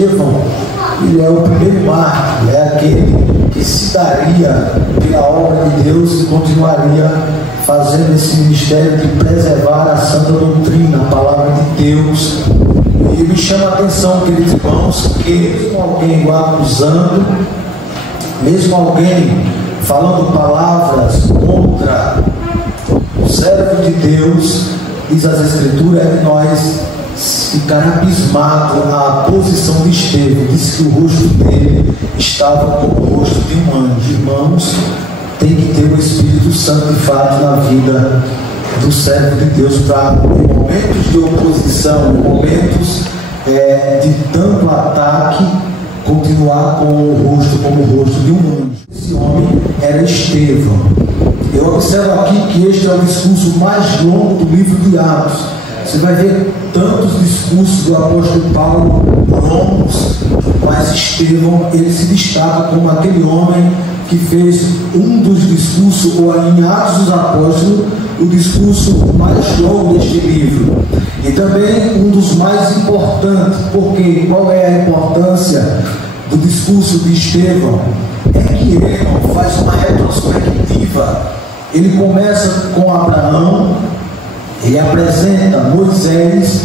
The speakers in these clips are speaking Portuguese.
Estevão, ele é o primeiro mártir, é aquele que se daria pela obra de Deus e continuaria fazendo esse ministério de preservar a santa doutrina, a palavra de Deus. E me chama a atenção, queridos irmãos, que mesmo alguém o acusando, mesmo alguém falando palavras contra o servo de Deus, diz as Escrituras, que nós ficar abismado à posição de Estevão. Diz que o rosto dele estava como o rosto de um anjo. Irmãos, tem que ter o Espírito Santo de fato na vida do servo de Deus para, em momentos de oposição, em momentos de tanto ataque, continuar com o rosto como o rosto de um anjo. Esse homem era Estevão. Eu observo aqui que este é o discurso mais longo do livro de Atos. Você vai ver tantos discursos do apóstolo Paulo longos, mas Estevão, ele se destaca como aquele homem que fez um dos discursos, ou em Atos dos Apóstolos, o discurso mais longo deste livro. E também um dos mais importantes, porque qual é a importância do discurso de Estevão? É que ele faz uma retrospectiva. Ele começa com Abraão, ele apresenta Moisés,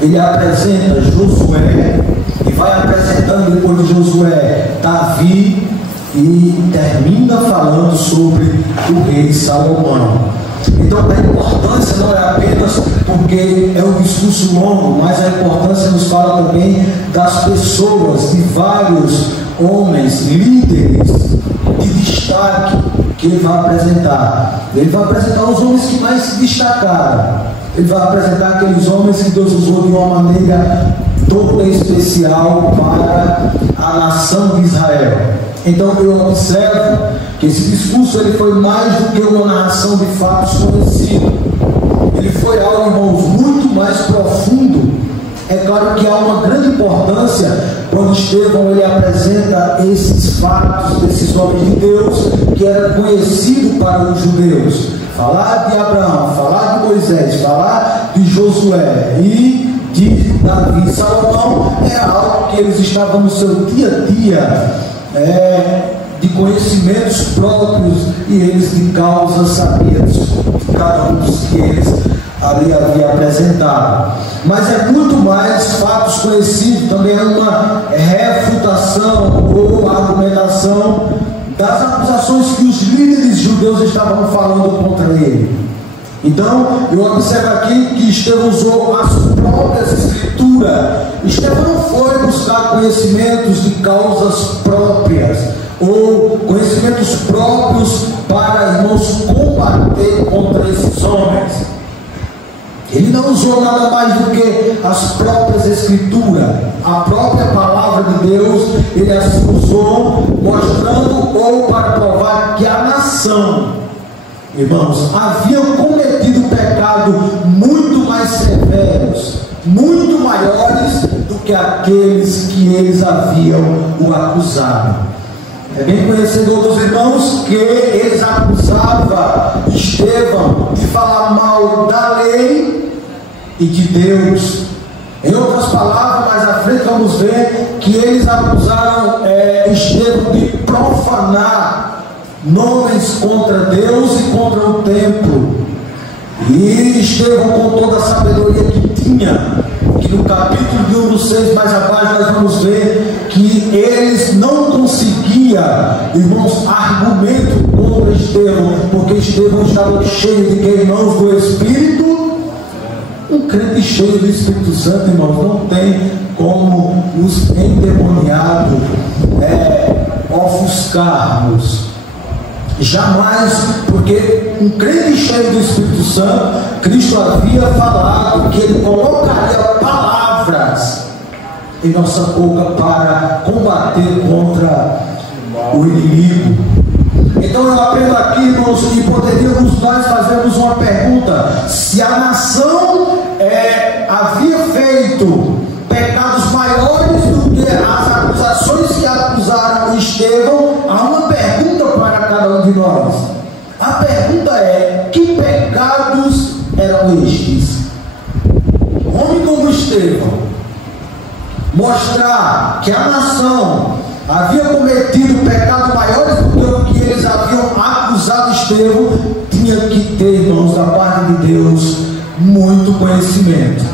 ele apresenta Josué, e vai apresentando depois de Josué Davi, e termina falando sobre o rei Salomão. Então a importância não é apenas porque é um discurso longo, mas a importância nos fala também das pessoas, de vários homens, líderes de destaque que ele vai apresentar. Ele vai apresentar os homens que mais se destacaram. Ele vai apresentar aqueles homens que Deus usou de uma maneira toda especial para a nação de Israel. Então eu observo que esse discurso ele foi mais do que uma narração de fatos conhecidos. Ele foi algo, irmãos, muito mais profundo. É claro que há uma grande importância quando Estevão ele apresenta esses fatos desses homens de Deus que era conhecido para os judeus. Falar de Abraão, falar de Moisés, falar de Josué e de Davi e Salomão era algo que eles estavam no seu dia a dia, de conhecimentos próprios, e eles de causa sabiam de cada um dos que eles ali havia apresentado. Mas é muito mais fatos conhecidos, também é uma refutação ou argumentação das acusações que os líderes judeus estavam falando contra ele. Então, eu observo aqui que Estevão usou as próprias escrituras. Estevão não foi buscar conhecimentos de causas próprias ou conhecimentos próprios para, irmãos, combater contra esses homens. Ele não usou nada mais do que as próprias escrituras, a própria palavra de Deus. Ele as usou mostrando ou para provar que a nação, irmãos, haviam cometido pecado muito mais severos, muito maiores do que aqueles que eles haviam o acusado. É bem conhecedor dos irmãos que eles acusavam Estevão de falar mal da lei e de Deus. Em outras palavras, mais à frente vamos ver que eles acusaram Estevão de profanar nomes contra Deus e contra o templo. E Estevão, com toda a sabedoria que tinha, que no capítulo de 1 do 6 mais abaixo nós vamos ver que eles não conseguiam, irmãos, argumento contra Estevão, porque Estevão estava cheio de que, irmãos, do Espírito. Um crente cheio do Espírito Santo, irmãos, não tem como os endemoniados ofuscarmos. Jamais, porque um crente cheio do Espírito Santo, Cristo havia falado que ele colocaria palavras em nossa boca para combater contra o inimigo. Então eu aprendo aqui, irmãos, que poderíamos nós fazermos uma pergunta: se a nação havia feito pecados maiores do que as acusações que acusaram Estevão, há uma pergunta para cada um de nós. A pergunta é: que pecados eram estes? Um homem como Estevão, mostrar que a nação havia cometido pecados maiores do que o que eles haviam acusado Estevão, tinha que ter, irmãos, da parte de Deus, muito conhecimento.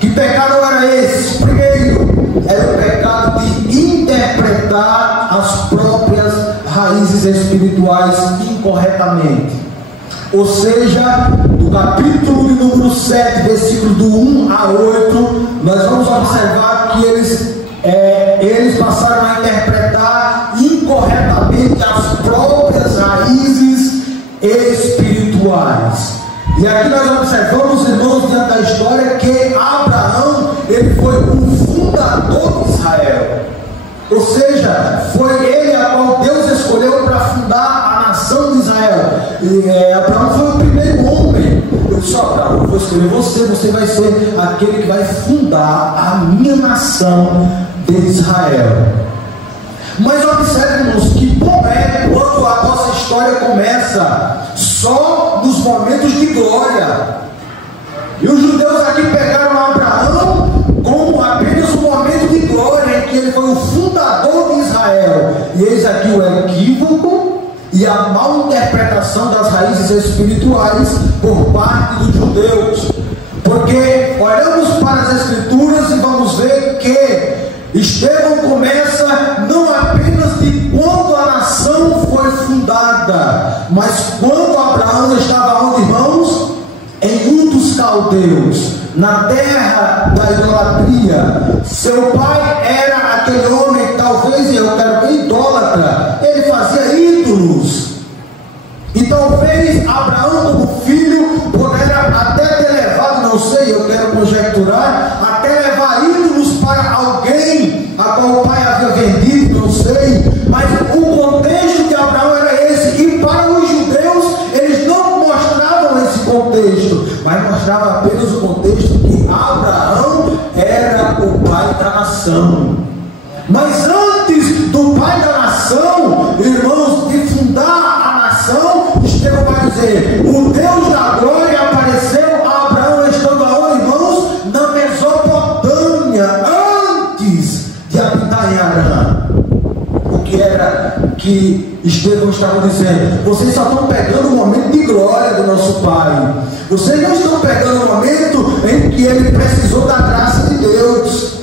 Que pecado era esse? Primeiro, era o pecado de interpretar as próprias raízes espirituais incorretamente. Ou seja, do capítulo de número 7, versículos do 1 a 8, nós vamos observar que eles passaram a interpretar incorretamente as próprias raízes espirituais. E aqui nós observamos, irmãos, diante da história, que Abraão, ele foi o fundador de Israel. Ou seja, foi ele a qual Deus escolheu para fundar a nação de Israel. E Abraão foi o primeiro homem. Eu disse: Abraão, eu vou escolher você vai ser aquele que vai fundar a minha nação de Israel. Mas observe, irmãos, que bom é quando a nossa história começa só nos momentos de glória. E os judeus aqui pegaram Abraão como apenas um momento de glória, em que ele foi o fundador de Israel. E eis aqui o equívoco e a mal interpretação das raízes espirituais por parte dos judeus. Porque olhamos para as Escrituras e vamos ver que Estevão começa não apenas de quando a nação foi fundada, mas quando Abraão estava onde, irmãos? Em Ur dos Caldeus, na terra da idolatria. Seu pai era aquele homem, talvez, eu quero ver, idólatra. Ele fazia ídolos. E talvez Abraão, como filho, poderia até ter levado, não sei, eu quero conjecturar, até levar ídolos para alguém a qual o pai havia vendido, não sei. Mas o contexto de Abraão era esse. E para os judeus, eles não mostravam esse contexto, mas mostrava apenas o contexto que Abraão era o pai da nação. Mas antes do pai da nação, irmãos, de fundar a nação, Estevão vai dizer: o Deus da glória apareceu a Abraão estando aonde, irmãos? Na Mesopotâmia, antes de habitar em Arã. O que era que Estevão estava dizendo? Vocês só estão pegando o momento de glória do nosso pai. Vocês não estão pegando o momento em que ele precisou da graça de Deus.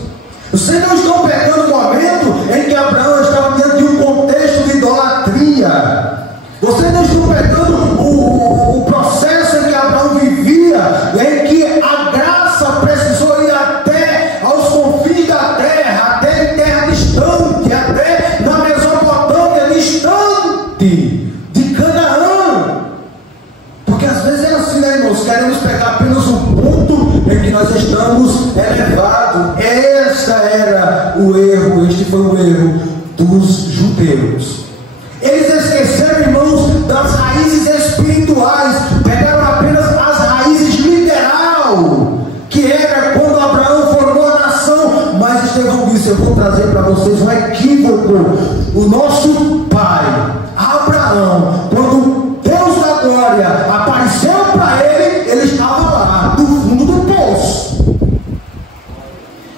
Vocês não estão pegando o momento em que Abraão estava diante de um contexto de idolatria. Vocês não estão pegando o processo em que Abraão vivia, em que a graça precisou ir até aos confins da terra, até em terra distante, até na Mesopotâmia distante de Canaã. Porque às vezes é assim, né, irmãos? Queremos pegar apenas o ponto em que nós estamos elevados. Este foi o erro dos judeus. Eles esqueceram, irmãos, das raízes espirituais, pegaram apenas as raízes literal, que era quando Abraão formou a nação. Mas Estevão disse: eu vou trazer para vocês um equívoco. O nosso pai, Abraão, quando Deus da glória apareceu para ele, ele estava lá, no fundo do poço.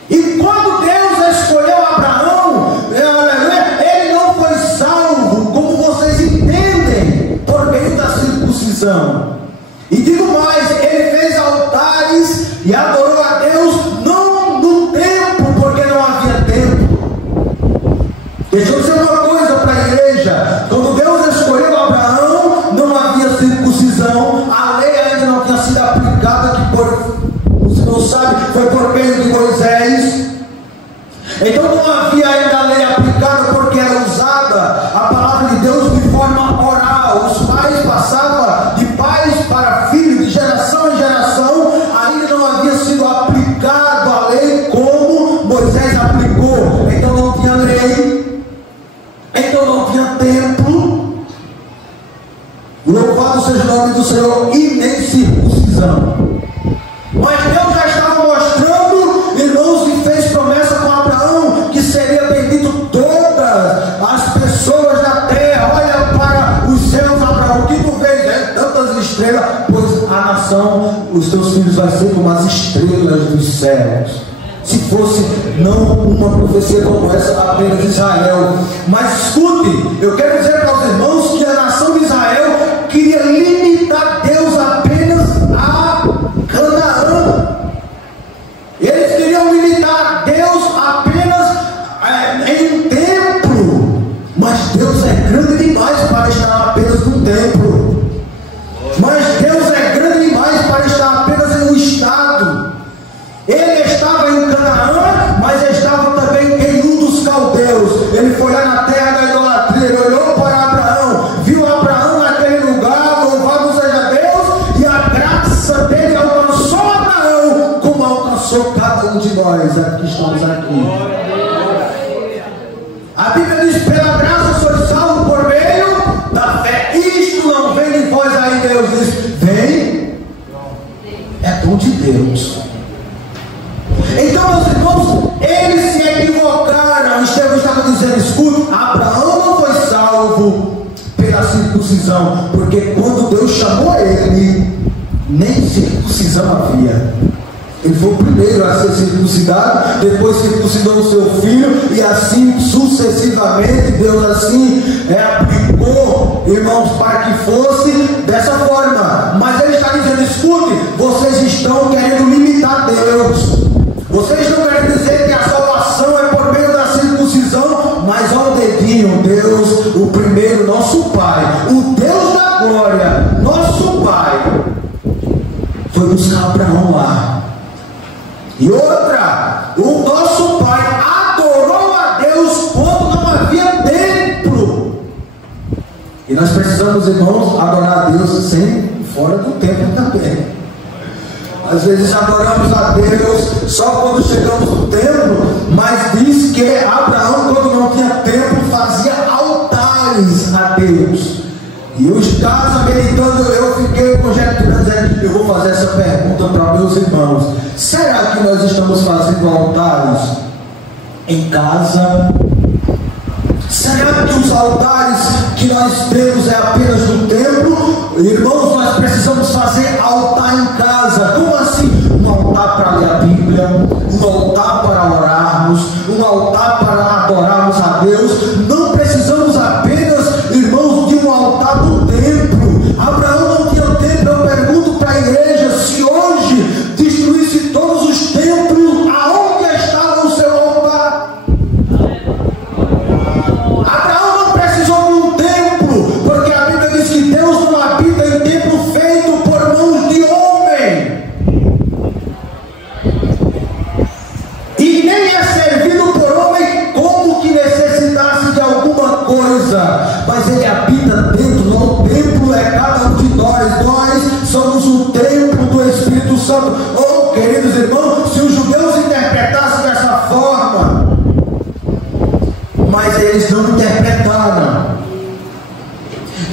E quando Deus escolheu Abraão, ele não foi salvo, como vocês entendem, por meio da circuncisão. E digo mais, ele fez altares e adorou a Deus, não no templo, porque não havia templo. Deixa eu dizer uma coisa para a igreja: quando Deus escolheu Abraão, não havia circuncisão, a lei ainda não tinha sido aplicada, que você não sabe, foi por meio de Moisés. Então não havia ainda a lei aplicada, porque era usada a palavra de Deus de forma oral. Os pais passavam de pais para filhos, de geração em geração. Ainda não havia sido aplicado a lei como Moisés aplicou. Então não tinha lei, então não tinha templo. Louvado seja o nome do Senhor. E nem circuncisão. Mas Deus já estava mostrando, irmãos, e fez promessa com Abraão que seria bendito todas as pessoas da terra. Olha para os céus, Abraão, o que tu vês? Tantas estrelas, pois a nação, os teus filhos, vai ser como as estrelas dos céus. se fosse não uma profecia como essa apenas de Israel. Mas escute, eu quero dizer para os irmãos que a nação de Israel queria limitar Deus apenas a Canaã. Eles queriam limitar Deus apenas em um templo. Mas Deus é grande demais para estar apenas num templo. Mas Deus é grande demais para estar apenas em um estado. Ele estava em Canaã, mas estava também em Ur dos Caldeus. Ele foi lá na terra da idolatria. Ele olhou para Abraão, viu Abraão naquele lugar, louvado seja Deus, e a graça dele alcançou Abraão, como alcançou cada um de nós que estamos aqui. A Bíblia diz: pela graça sois salvos por meio da fé. Isto não vem de vós. Aí Deus diz: vem, é dom de Deus. Então, meus irmãos, eles se equivocaram. Estevão estava dizendo: escute, Abraão não foi salvo pela circuncisão, porque quando Deus chamou ele, nem circuncisão havia. Ele foi o primeiro a ser circuncidado, depois circuncidou o seu filho, e assim sucessivamente. Deus assim aplicou, irmãos, para que fosse dessa forma. Mas ele está dizendo: escute, vocês estão querendo limitar Deus. Vocês não querem dizer que a salvação é por meio da circuncisão, mas olha o dedinho. Deus, o primeiro, nosso Pai, o Deus da glória, nosso Pai, foi buscar Abraão lá. E outra, o nosso Pai adorou a Deus quando não havia templo. E nós precisamos, irmãos, adorar a Deus sem fora do templo também. Às vezes adoramos a Deus só quando chegamos no templo, mas diz que Abraão, quando não tinha templo, fazia altares a Deus. E eu estava meditando, eu fiquei conjecturando, dizendo: eu vou fazer essa pergunta para meus irmãos: será que nós estamos fazendo altares em casa? Será que os altares que nós temos é apenas no templo? Irmãos, nós precisamos fazer altar em casa. Como assim? Um altar para ler a Bíblia, um altar para orarmos, um altar para adorarmos a Deus. Não precisamos apenas, irmãos, de um altar no templo. Abraão não tinha templo. Eu pergunto para a igreja: se hoje destruísse todos os templos, aonde estava o seu altar? Abraão não precisou de um templo, porque a Bíblia diz que Deus não habita em templo feito por mãos de homem, e nem é servido por homem como que necessitasse de alguma coisa, mas ele habita dentro. O templo é cada um de nós. Nós somos o templo do Espírito Santo. Oh, queridos irmãos, se os judeus interpretassem dessa forma, mas eles não interpretaram.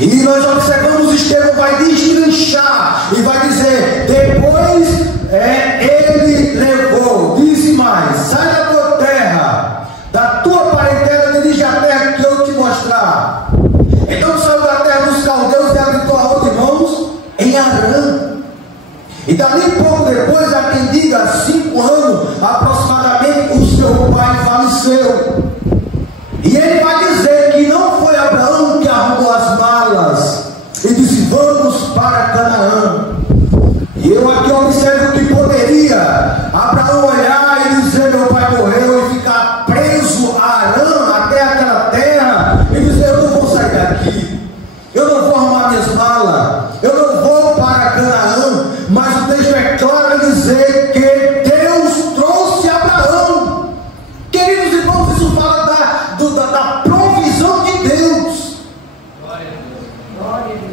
E nós observamos, Estevão vai destrinchar e vai dizer: depois ele levou, disse mais: sai da tua terra, da tua parentela, dirige a terra que eu te mostrar. Então saiu da terra dos caldeus e habitou aonde, irmãos? Em Arã. E dali pouco depois, há quem diga 5 anos aproximadamente, o seu pai faleceu. E ele vai dizer que não foi Abraão que arrumou as malas e disse: vamos para Canaã. E eu aqui observo que poderia Abraão olhar e dizer: meu pai morreu, e ficar preso a Arã, até aquela terra, e dizer: eu não vou sair daqui, eu não vou arrumar minhas malas, eu não vou para Canaã. Mas o texto é claro em dizer que Deus trouxe Abraão. Queridos irmãos, isso fala da provisão de Deus.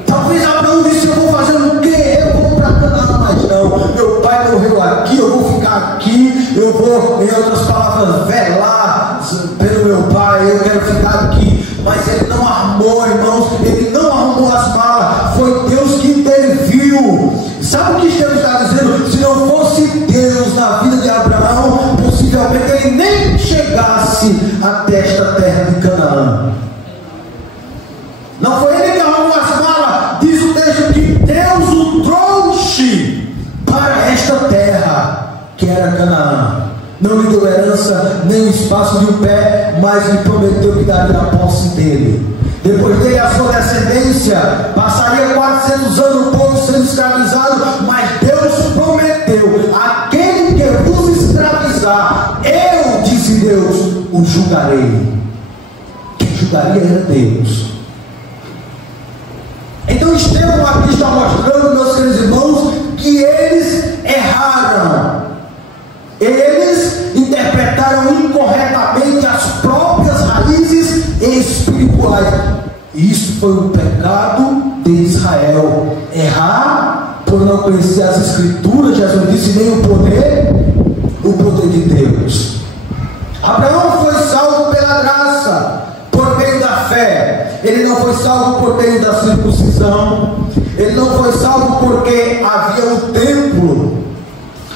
Talvez Abraão disse: eu vou fazer o quê? Eu vou para Canaã. Mas não, meu pai morreu aqui, eu vou ficar aqui, eu vou, em outras palavras, velar pelo meu pai, eu quero ficar aqui. Mas ele não armou, irmãos, ele não arrumou as malas, foi Deus que interviu. Sabe o que Estevão está dizendo? Se não fosse Deus na vida de Abraão, possivelmente ele nem chegasse até esta terra de Canaã. Não foi ele que arrumou as malas. Diz o texto que Deus o trouxe para esta terra, que era Canaã. não lhe deu herança, nem o espaço de um pé, mas lhe prometeu que daria a posse dele. Depois dele, a sua descendência passaria 400 anos, o povo sendo escravizado, mas Deus prometeu: aquele que vos escravizar, eu, disse Deus, o julgarei. Quem julgaria era Deus. Então Estevão aqui está mostrando, meus queridos irmãos, que eles erraram. Eles interpretaram incorretamente as próprias raízes espirituais. Isso foi o pecado de Israel. Errar por não conhecer as Escrituras, Jesus disse, nem o poder de Deus. Abraão foi salvo pela graça, por meio da fé. Ele não foi salvo por meio da circuncisão. Ele não foi salvo porque havia um templo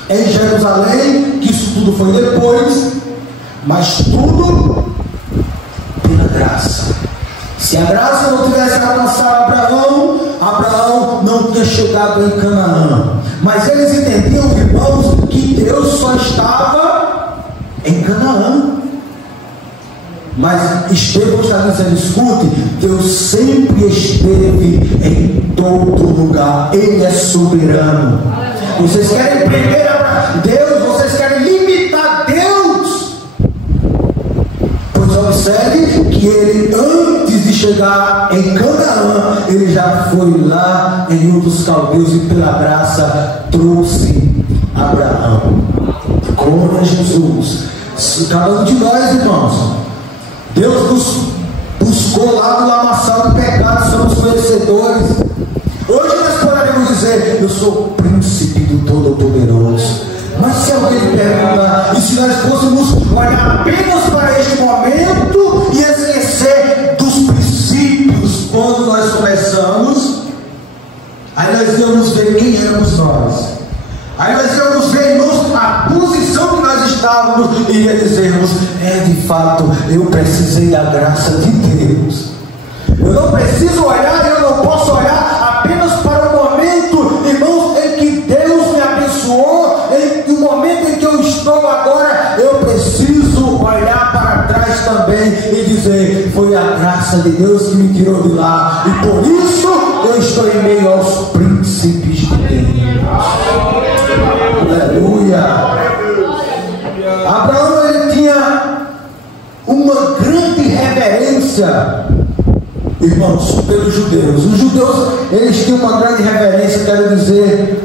em Jerusalém, que isso tudo foi depois, mas tudo pela graça. Se a graça não tivesse alcançado Abraão não tinha chegado em Canaã. Mas eles entendiam, irmãos, que Deus só estava em Canaã. Mas Estevão está dizendo: escute, Deus sempre esteve em todo lugar. Ele é soberano. Vocês querem prender Deus, vocês querem limitar Deus, pois observe que ele, antes de chegar em Canaã, ele já foi lá em Ur dos Caldeus e pela graça trouxe Abraão. Glória a Jesus. Cada um de nós, irmãos, Deus nos buscou lá no lamaçal do pecado, somos merecedores. Hoje nós poderemos dizer: eu sou príncipe do Todo-Poderoso. Mas se alguém perguntar, e se nós fôssemos olhar apenas para este momento e esquecer dos princípios quando nós começamos, aí nós íamos ver quem éramos nós. Aí nós íamos ver, irmãos, a posição que nós estávamos e ia dizermos: de fato, eu precisei da graça de Deus. Eu não preciso olhar, eu não posso olhar apenas para o momento, irmãos, em que Deus me abençoou, no momento em que eu estou agora. Eu preciso olhar para trás também e dizer: foi a graça de Deus que me tirou de lá, e por isso eu estou em meio aos príncipes de Deus. Aleluia. Abraão, ele tinha uma grande reverência, irmãos, pelos judeus. Os judeus, eles tinham uma grande reverência, quero dizer,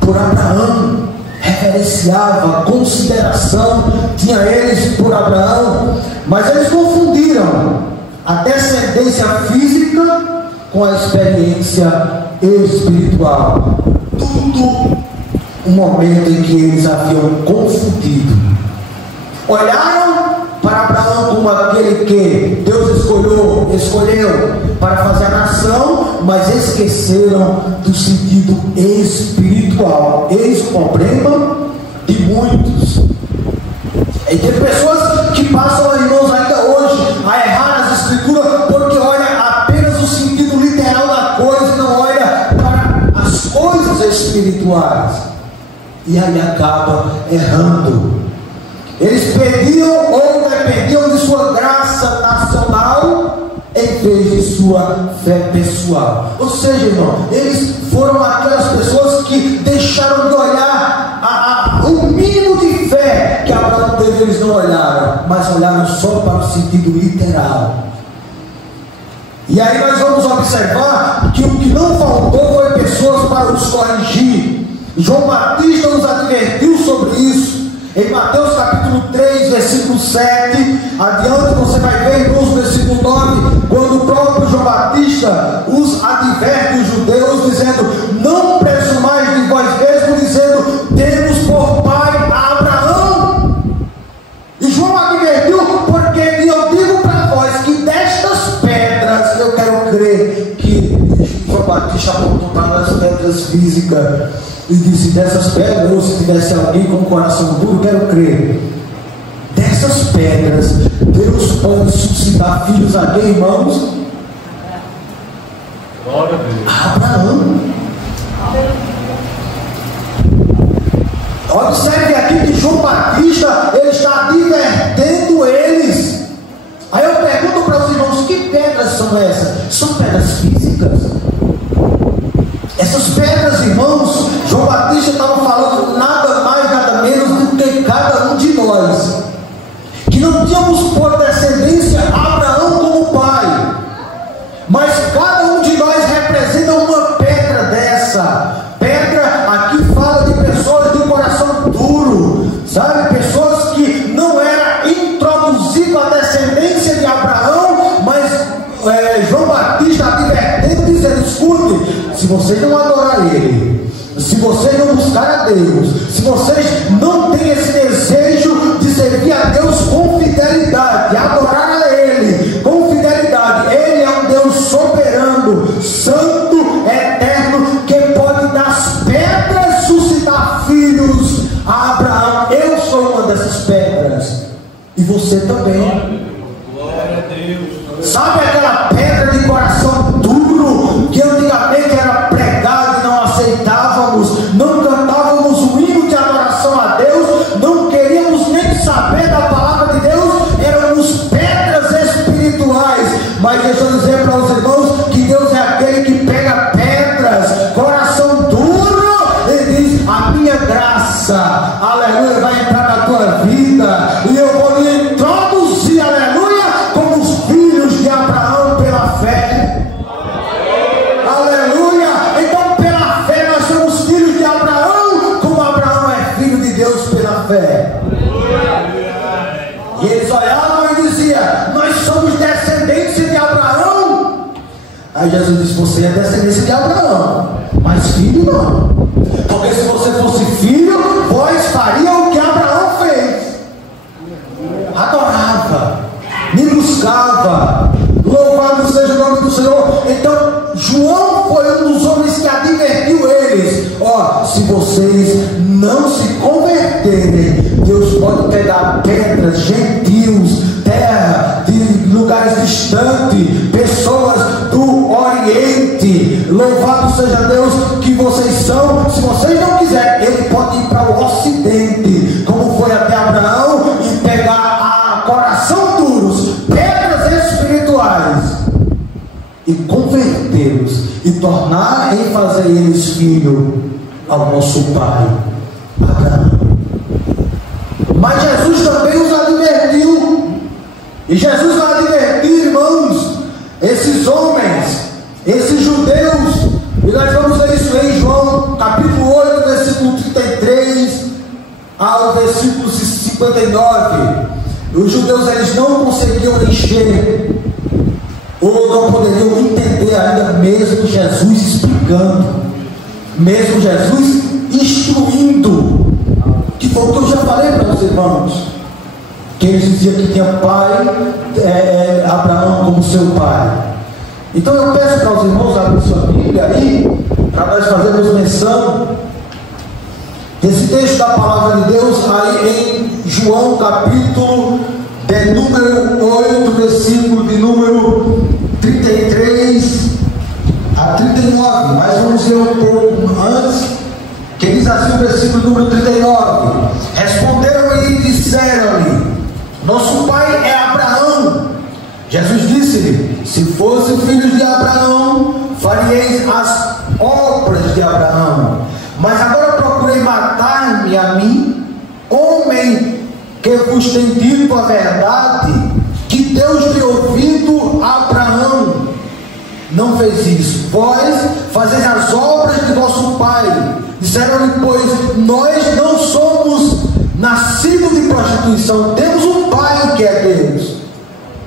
por Abraão. Reverenciava, consideração tinha eles por Abraão. Mas eles confundiram a descendência física com a experiência espiritual. Tudo um momento em que eles haviam confundido. Olharam para Abraão como aquele que Deus escolheu para fazer a nação, mas esqueceram do sentido espiritual. Eis o problema de muitos. E tem pessoas que passam, irmãos, ainda hoje a errar as Escrituras, porque olha apenas o sentido literal da coisa e não olha para as coisas espirituais. E aí acaba errando. Eles pediam ou dependiam de sua graça nacional em vez de sua fé pessoal. Ou seja, irmão, eles foram aquelas pessoas que deixaram de olhar o mínimo de fé que Abraão teve. Eles não olharam, mas olharam só para o sentido literal. E aí nós vamos observar que o que não faltou foi pessoas para nos corrigir. João Batista nos advertiu sobre isso. Em Mateus capítulo 3, versículo 7, adiante você vai ver, irmãos, versículo 9, quando o próprio João Batista os adverte, os judeus, dizendo: não presumais de vós mesmos, dizendo, temos por pai Abraão. E João advertiu, porque eu digo para vós que destas pedras, eu quero crer que João Batista apontou para as pedras físicas e disse: dessas pedras, ou se tivesse alguém com o coração duro, quero crer, dessas pedras Deus pode suscitar filhos a quem, irmãos? Glória a Deus. Abraão. Observe aqui que João Batista, ele está advertendo eles. Aí eu pergunto para os irmãos, que pedras são essas? São pedras físicas? Essas pedras, irmãos, João Batista estava falando nada mais, nada menos do que cada um de nós, que não tínhamos por descendência Abraão como pai, mas cada um de nós representa uma pedra dessa. Pedra aqui fala de pessoas de coração duro, sabe? Pessoas que não era introduzido a descendência de Abraão, mas João Batista advertendo, dizendo: escute, se vocês não adorar Ele, se vocês não buscar a Deus, se vocês não têm esse desejo de servir a Deus com fidelidade, adorar a Ele com fidelidade, Ele é um Deus soberano, santo, eterno, que pode das pedras suscitar filhos a Abraão. Eu sou uma dessas pedras, e você também. Glória a Deus. Sabe aquela pedra de coração duro que antigamente era pregado e não aceitávamos, não cantávamos o hino de adoração a Deus, não queríamos nem saber da palavra de Deus, éramos pedras espirituais. Mas deixa eu dizer para os irmãos que Deus é aquele que pega pedras, coração duro, e diz: a minha graça, aleluia, vai entrar na tua vida, e eu vou lhe introduzir, aleluia, como os filhos de Abraão pela fé. Aleluia! Então pela fé nós somos filhos de Abraão, como Abraão é filho de Deus pela fé. E eles olhavam e diziam: nós somos descendência de Abraão. Aí Jesus disse: você é descendência de Abraão, mas filho não. Porque se você fosse filho, vós faria o que Abraão fez. Adorava, me buscava, louvado seja o nome do Senhor. Então João foi um dos homens que advertiu eles: ó, se vocês não se converterem, Deus pode pegar pedras, gentios, terra de lugares distantes, pessoas do Oriente, louvado seja Deus, que vocês são. Se vocês não quiserem, Ele pode ir para o Ocidente, como foi até Abraão, e pegar coração duros, pedras espirituais, e convertê-los, e tornar em fazer eles filhos ao nosso pai Abraão. Mas Jesus também os advertiu, e Jesus vai advertir, irmãos, esses homens, esses judeus, e nós vamos ver isso em João capítulo 8, versículo 33 ao versículo 59. Os judeus, eles não conseguiam encher, ou não poderiam entender ainda, mesmo Jesus explicando, mesmo Jesus instruindo, que foi o que eu já falei para os irmãos, que eles diziam que tinha pai, Abraão como seu pai. Então eu peço para os irmãos abrir sua Bíblia aí, para nós fazermos menção desse texto da palavra de Deus aí em João capítulo de número 8, versículo de número 33 a 39, mas vamos ler um pouco antes, que diz assim o versículo número 39: responderam e disseram-lhe: nosso pai é Abraão. Jesus disse-lhe: se fosse filhos de Abraão, faríeis as obras de Abraão. Mas agora procurei matar-me a mim, homem que vos tem dito a verdade, que Deus deu ouvido a Abraão. Não fez isso. Vós fazeis as obras de vosso pai. Disseram-lhe, pois, nós não somos nascidos de prostituição, temos um pai que é Deus.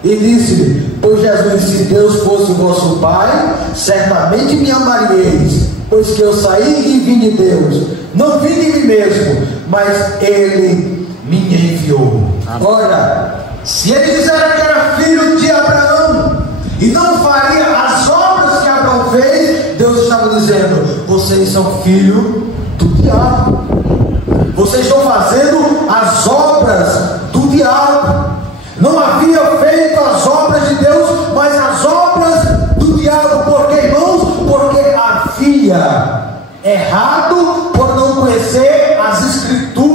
E disse-lhe, pois Jesus, se Deus fosse o vosso pai, certamente me amaríeis, pois que eu saí e vim de Deus, não vim de mim mesmo, mas Ele me enviou. Ora, se ele disseram que era filho de Abraão e não faria as obras que Abraão fez, Deus estava dizendo: vocês são filhos do diabo, vocês estão fazendo as obras do diabo. Não havia feito as obras de Deus, mas as obras do diabo. Por quê, irmãos? Porque havia errado por não conhecer as Escrituras.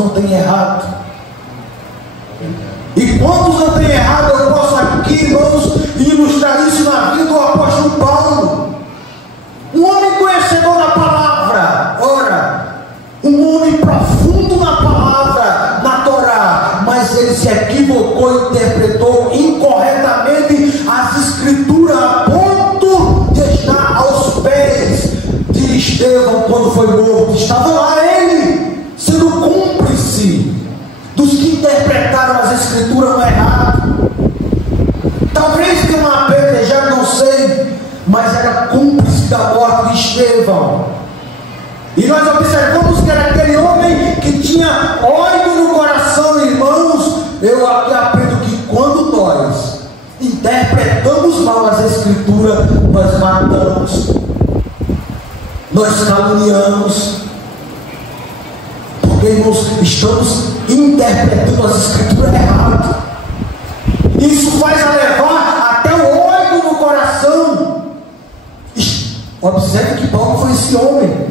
não têm errado? E quantos não têm errado? Eu posso aqui, irmãos, ilustrar isso na vida do apóstolo Paulo, um homem conhecedor da palavra, um homem profundo na palavra, na Torá, mas ele se equivocou e interpretou incorretamente as escrituras a ponto de estar aos pés de Estevão quando foi morto. Estava lá ele, sendo cúmplice dos que interpretaram as escrituras no errado. Talvez tenha uma apedrejada, não sei, mas era cúmplice da morte de Estevão. E nós observamos que era aquele homem que tinha ódio no coração, irmãos. Eu aqui aprendo que quando nós interpretamos mal as escrituras, nós matamos, nós caluniamos, porque, irmãos, estamos interpretando as escrituras errado. Isso faz levar até o ódio no coração. Observe que Paulo foi esse homem.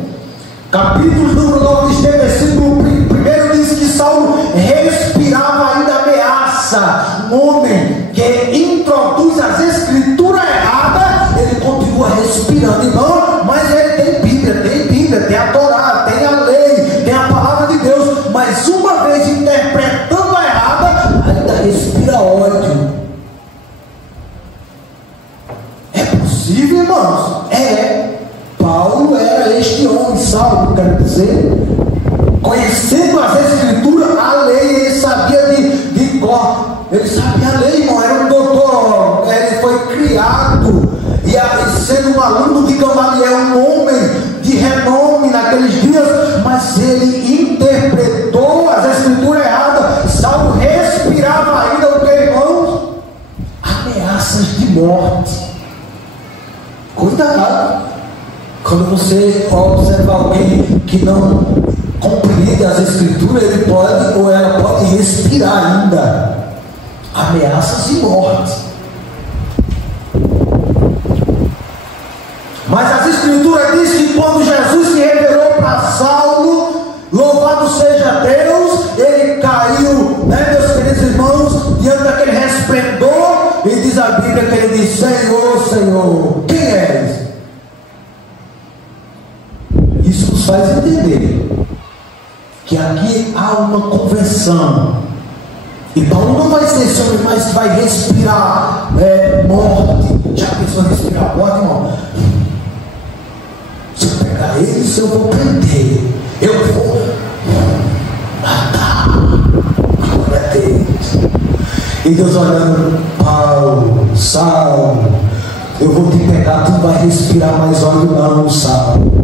Capítulo número 9, versículo 1 diz que Saulo respirava ainda ameaça. Um homem que introduz as escrituras erradas, ele continua respirando, irmão, mas ele tem Bíblia, tem a Torá, tem a lei, tem a palavra de Deus, mas uma vez interpretando a errada, ainda respira ódio. É possível, irmãos? Paulo era este homem, Saulo, quero dizer, conhecendo as escrituras, a lei, ele sabia de cor, ele sabia a lei, irmão, era um doutor, ele foi criado, e sendo um aluno de Gamaliel, um homem de renome naqueles dias, mas ele interpretou as escrituras erradas. Saulo respirava ainda o que, irmãos? Ameaças de morte. Cuidado quando você observa alguém que não compreende as escrituras, ele pode ou ela pode respirar ainda ameaças de morte. Mas as escrituras dizem que quando Jesus se revelou para Saulo, louvado seja Deus, ele caiu, meus queridos irmãos, diante daquele resplendor, e diz a Bíblia que ele diz: Senhor, Senhor, quem és? Isso nos faz entender que aqui há uma conversão. E Paulo não vai ser esse homem, mas vai respirar morte. Já pensou em respirar morte, irmão? Se eu pegar eles, eu vou prender, eu vou matar. Glória a Deus. E Deus olhando: Paulo, Saulo, eu vou te pegar, tu não vai respirar mais óleo não, Saulo.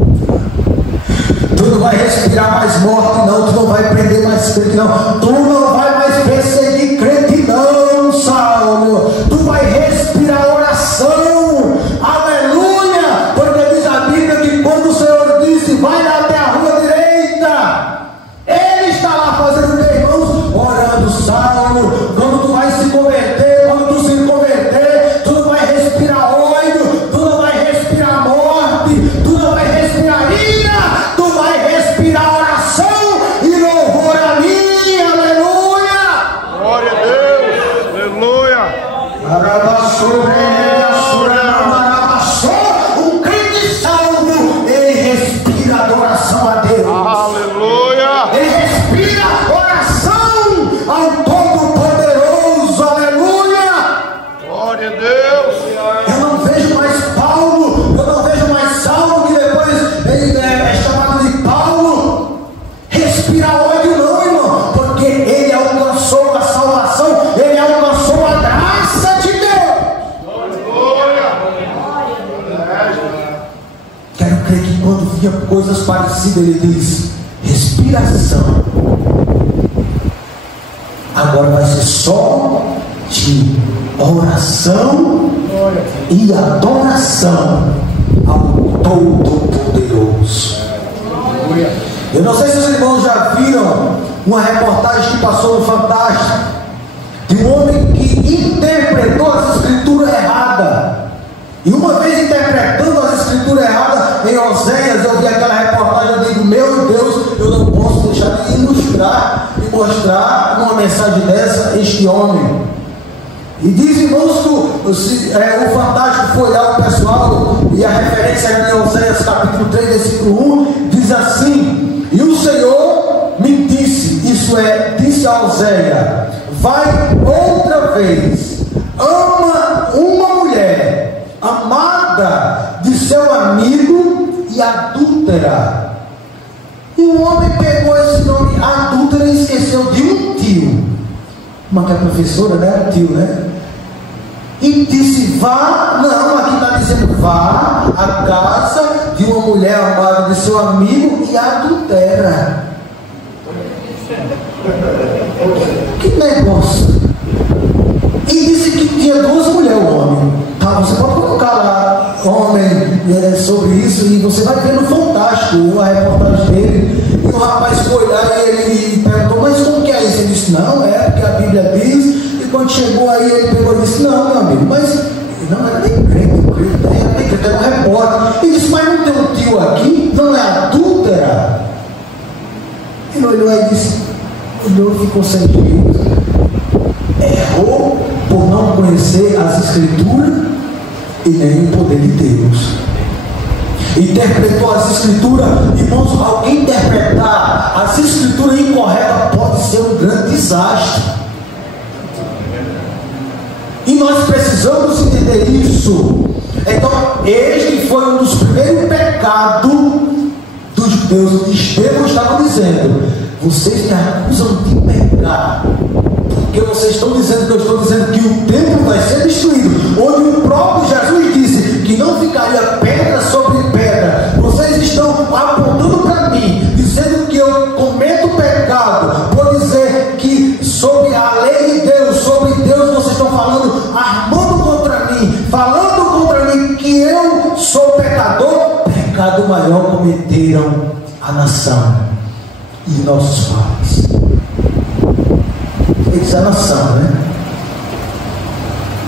Tu não vai respirar mais morte não, tu não vai prender mais crente não, tu não vai mais perseguir crente não, Saulo. Tu vai respirar oração, aleluia, porque diz a Bíblia que quando o Senhor disse: vai lá até a rua direita, ele está lá fazendo o que, irmãos? Orando. Saulo, quando tu vai se converter, quando tu se converter, tu não vai respirar ódio, tu não vai respirar morte, tu não vai respirar ira, tu vai respirar oração e louvor a mim, aleluia. Glória a Deus, aleluia. Um crente salvo, ele respira adoração a Deus, Aleluia. ele respira oração ao Todo-Poderoso, aleluia. Glória a Deus. Eu não vejo mais Paulo, eu não vejo mais Saulo, que depois ele é chamado de Paulo, respirar ódio não, irmão, porque ele alcançou a salvação, ele alcançou a graça de Deus. Glória. Quero crer que quando via coisas parecidas, ele diz: respiração. Agora vai ser só de oração e adoração ao Todo-Poderoso. Eu não sei se os irmãos já viram uma reportagem que passou no Fantástico, de um homem que interpretou as escrituras erradas. E uma vez interpretando as escrituras erradas em Oséias, eu vi aquela reportagem, eu digo: meu Deus, eu não posso deixar de ilustrar mostrar numa mensagem dessa este homem. E diz, irmãos, que o fantástico foi olhar o pessoal, e a referência é em Oséias capítulo 3, versículo 1, diz assim: e o Senhor me disse, isso é, disse a Oséias, vai outra vez, ama uma mulher, amada de seu amigo e adúltera. E o homem pegou esse nome adúltera e esqueceu de um tio. Uma que é professora, né? Tio, né? E disse, vá, não, aqui está dizendo, vá à casa de uma mulher amada de seu amigo e adultera. Que negócio. E disse que tinha duas mulheres, o homem. Tá, você pode colocar lá, homem, sobre isso, e você vai ver no Fantástico a reportagem dele. E o rapaz foi lá e ele perguntou, mas como que é isso? Ele disse, não, é porque a Bíblia diz. E quando chegou aí, ele pegou e disse, não, meu amigo, mas não era nem crente, era um repórter. Ele disse, mas não tem um tio aqui? Não é adúltera? Ele olhou e disse, olhou e ficou sem jeito. Errou por não conhecer as Escrituras e nem o poder de Deus. Interpretou as Escrituras, irmãos, alguém interpretar as Escrituras incorretas pode ser um grande desastre. E nós precisamos entender isso. Então, este foi um dos primeiros pecados dos judeus. Estevão estava dizendo, vocês me acusam de pecar, porque vocês estão dizendo que eu estou dizendo que o templo vai ser destruído, onde o próprio Jesus disse que não ficaria pedra sobre pedra. Vocês estão apontando para mim, dizendo que eu cometo pecado, por dizer que sobre a lei de Deus, sobre Deus vocês estão falando, armando contra mim, falando contra mim que eu sou pecador. Pecado maior cometeram a nação e nossos pais. Eles a nação, né?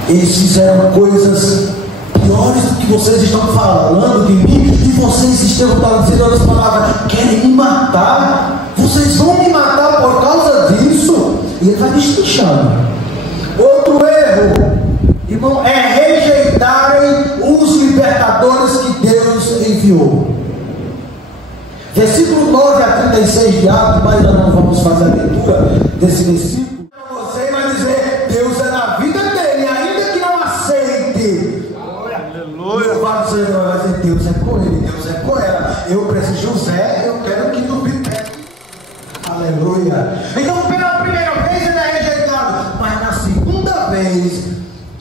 Eles fizeram coisas piores do que vocês estão falando de mim, e vocês estão dizendo outras palavras, querem me matar, vocês vão me matar por causa disso. E ele vai destrinchando. Outro erro, irmão, é rejeitarem os libertadores que Deus enviou. Versículo 9 a 36 de Atos, mas nós não vamos fazer a leitura desse versículo. Você vai dizer, Deus é na vida dele, ainda que não aceite. Aleluia. Vai dizer, Deus é com ele, Deus é com ela. Eu preciso de José, eu quero que tu me pegue. Aleluia. Então, pela primeira vez ele é rejeitado, mas na segunda vez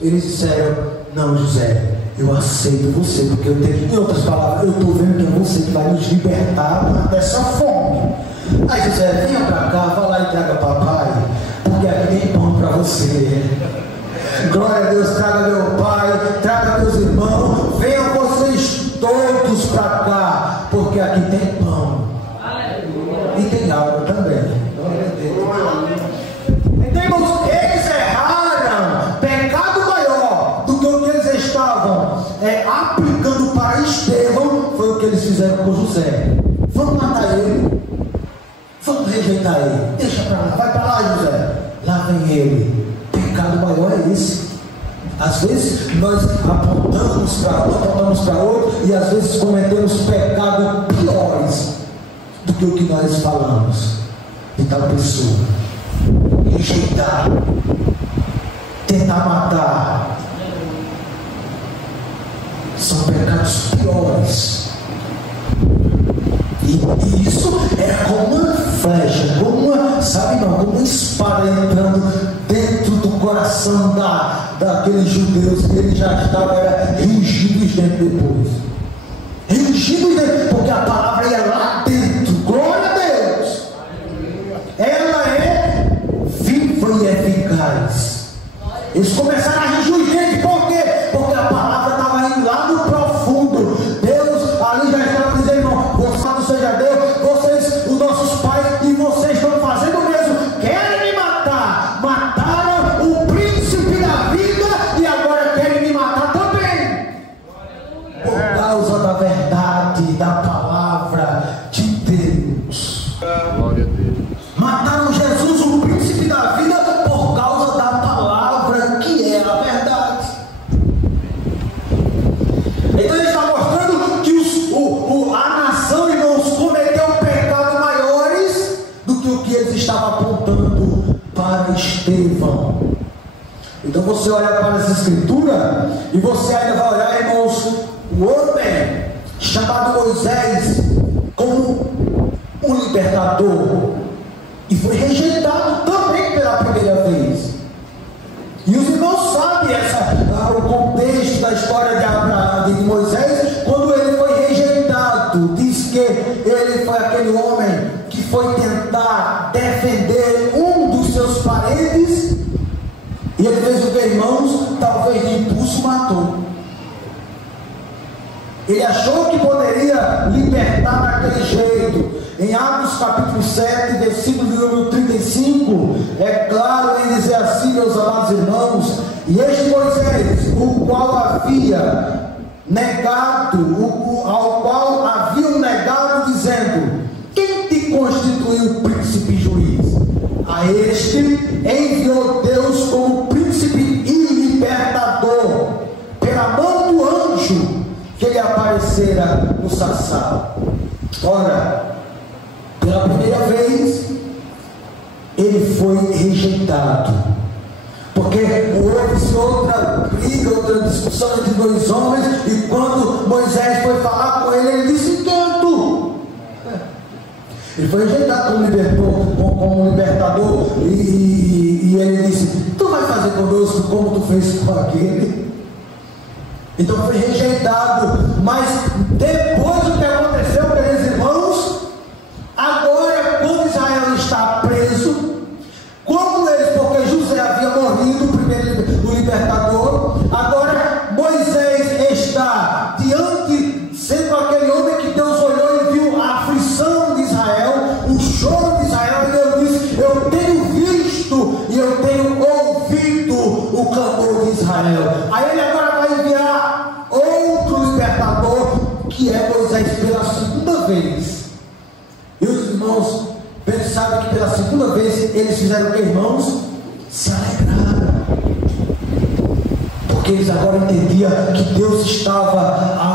eles disseram, não, José, eu aceito você, porque eu tenho, em outras palavras, eu estou vendo que é você que vai nos libertar dessa fome. Aí José, venha para cá, vá lá e traga papai, porque aqui tem pão para você. Glória a Deus, traga meu pai, traga meus irmãos, venham vocês todos para cá, porque aqui tem pão. E tem água também. Glória a Deus. Então, irmãos, eles erraram. Pecado maior do que o que eles estavam aplicando para Estevão foi o que eles fizeram com José. Vamos matar ele, vamos rejeitar ele, deixa para lá, vai para lá, José, lá vem ele. Pecado maior é esse. Às vezes nós apontamos para outro, e às vezes cometemos pecados piores do que o que nós falamos de tal pessoa. Rejeitar, tentar matar, são pecados piores. E isso é como uma flecha, como uma, sabe, não, como uma espada entrando dentro do coração daqueles judeus, que ele já estava rugidos dentro depois. Rugidos dentro, porque a palavra ia lá dentro. Glória a Deus. Ela é viva e eficaz. Eles começaram a rugir, por quê? Porque a palavra estava indo lá no profundo. Deus ali já estava dizendo, irmão, louvado seja Deus, vocês, os nossos pais, e vocês estão fazendo o mesmo, querem me matar, mataram o príncipe da vida e agora querem me matar também, por causa da verdade, da palavra você olhar para essa escritura, e você ainda vai olhar, irmãos, um homem chamado Moisés como um libertador, e foi rejeitado também pela primeira vez. E os irmãos sabem o contexto da história de Abraão e de Moisés, quando ele foi rejeitado. Diz que ele foi aquele homem que foi tentar defender um dos seus parentes, e ele fez o que, irmãos? Talvez de impulso matou. Ele achou que poderia libertar daquele jeito. Em Atos capítulo 7, versículo número 35, é claro em dizer assim, meus amados irmãos: e este Moisés, o qual havia negado, ao qual haviam negado, dizendo: quem te constituiu príncipe e juiz? A este enviou Deus como príncipe e libertador, pela mão do anjo que lhe aparecera no sarçal. Ora, pela primeira vez, ele foi rejeitado, porque houve outra briga, outra discussão entre dois homens, e quando Moisés foi falar com ele, ele disse: quem é tu? Ele foi rejeitado como libertador, e ele disse: tu vai fazer conosco como tu fez com aquele? Então foi rejeitado. Mas depois o que aconteceu, meus irmãos, agora quando Israel está preso, quando eles, porque José havia morrido, o primeiro o libertador, agora Moisés está diante, sendo aquele homem que Deus olhou e viu a aflição de Israel, o choro de Israel, e Deus disse: eu tenho visto e eu tenho ouvido o clamor de Israel. Aí ele agora vai enviar outro libertador, que é Moisés, pela segunda vez. E os irmãos pensaram que pela segunda vez eles fizeram o que, irmãos? Se alegraram, porque eles agora entendiam que Deus estava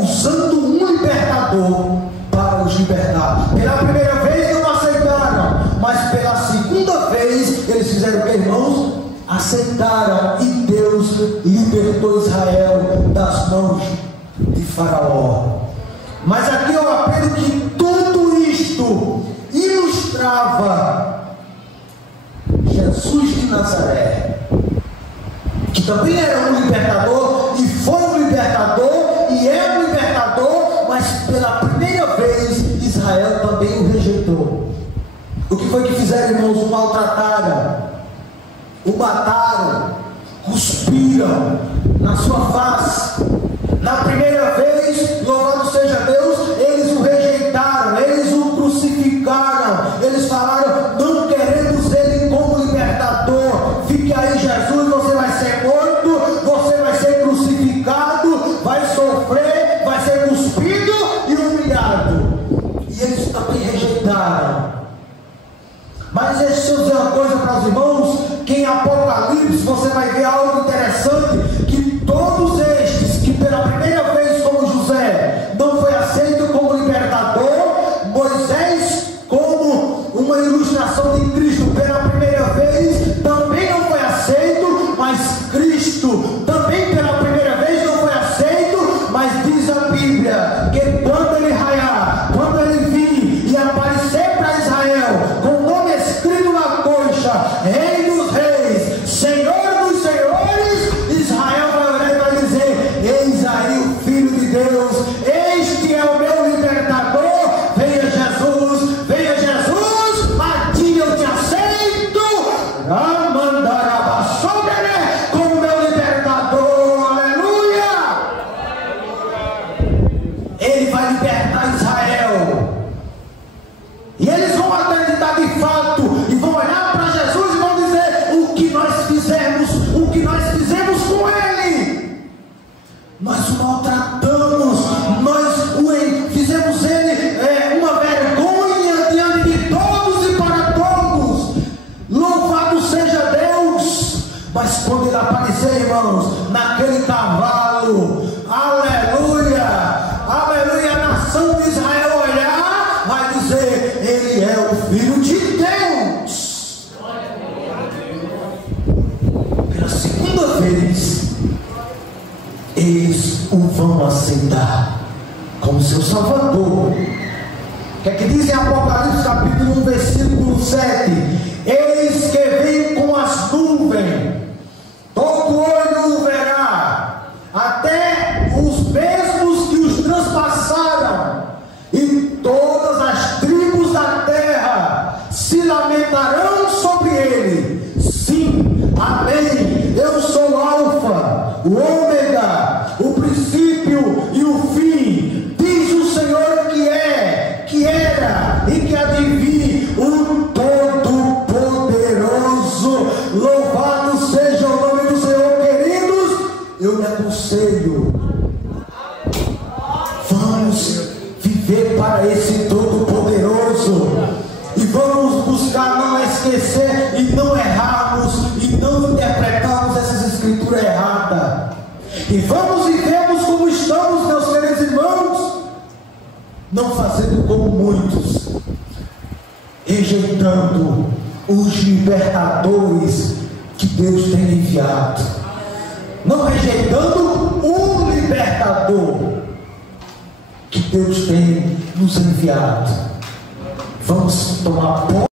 usando um libertador para os libertar. Pela primeira vez não aceitaram, mas pela segunda vez eles fizeram o que, irmãos? Aceitaram, e Deus libertou Israel das mãos de Faraó. Mas aqui eu aprendo que tudo isto ilustrava Jesus de Nazaré, que também era um libertador, e foi um libertador, e é um libertador, mas pela primeira vez Israel também o rejeitou. O que foi que fizeram, irmãos? O maltrataram, o mataram, cuspiram na sua face. Na primeira vez, louvado seja Deus, eles o rejeitaram, eles o crucificaram, eles falaram: não queremos ele como libertador, fique aí Jesus, você vai ser morto, você vai ser crucificado, vai sofrer, vai ser cuspido e humilhado. E eles também rejeitaram. Mas deixa eu dizer uma coisa para os irmãos, que em Apocalipse você vai ver algo interessante, que todos estes que pela primeira vez, como José, não foi aceito como libertador, Moisés como uma ilustração de Cristo pela primeira vez também não foi aceito, mas Cristo também pela primeira vez não foi aceito. Mas diz a Bíblia que quando ele raiar, quando ele vir e aparecer para Israel com o nome escrito na coxa, Rei dos Reis, Senhor dos Senhores, Israel vai olhar e vai dizer: eis aí o Filho de Deus, este é o meu libertador, venha Jesus, a ti eu te aceito, como meu libertador, aleluia. Ele vai libertar Israel, e eles vão acreditar de fato, e vão olhar para Jesus e vão dizer: o que nós fizemos com ele? Nós o maltratamos, fizemos ele uma vergonha diante de todos e para todos. Louvado seja Deus. Mas quando ele aparecer, irmãos, naquele cavalo, aleluia, aleluia, a nação de Israel olhar, vai dizer: ele é o Filho de Deus. Pela eles o vão aceitar como seu Salvador. O que é que diz em Apocalipse capítulo 1, versículo 7? Eis que vem com as nuvens, todo olho o verá, até os mesmos que os transpassaram, e todas as tribos da terra se lamentarão sobre ele. Sim, amém. Eu sou o Alfa, o Ômega, o princípio e o fim, diz o Senhor que é, que era e que há de vir, o Todo-Poderoso. Louvado seja o nome do Senhor, queridos. Eu lhe aconselho, vamos viver para esse Todo-Poderoso, e vamos buscar não esquecer e não errarmos e não interpretarmos essas escrituras erradas, e vamos vivermos como estamos, meus queridos irmãos, não fazendo como muitos, rejeitando os libertadores que Deus tem enviado, não rejeitando o libertador que Deus tem nos enviado. Vamos tomar posse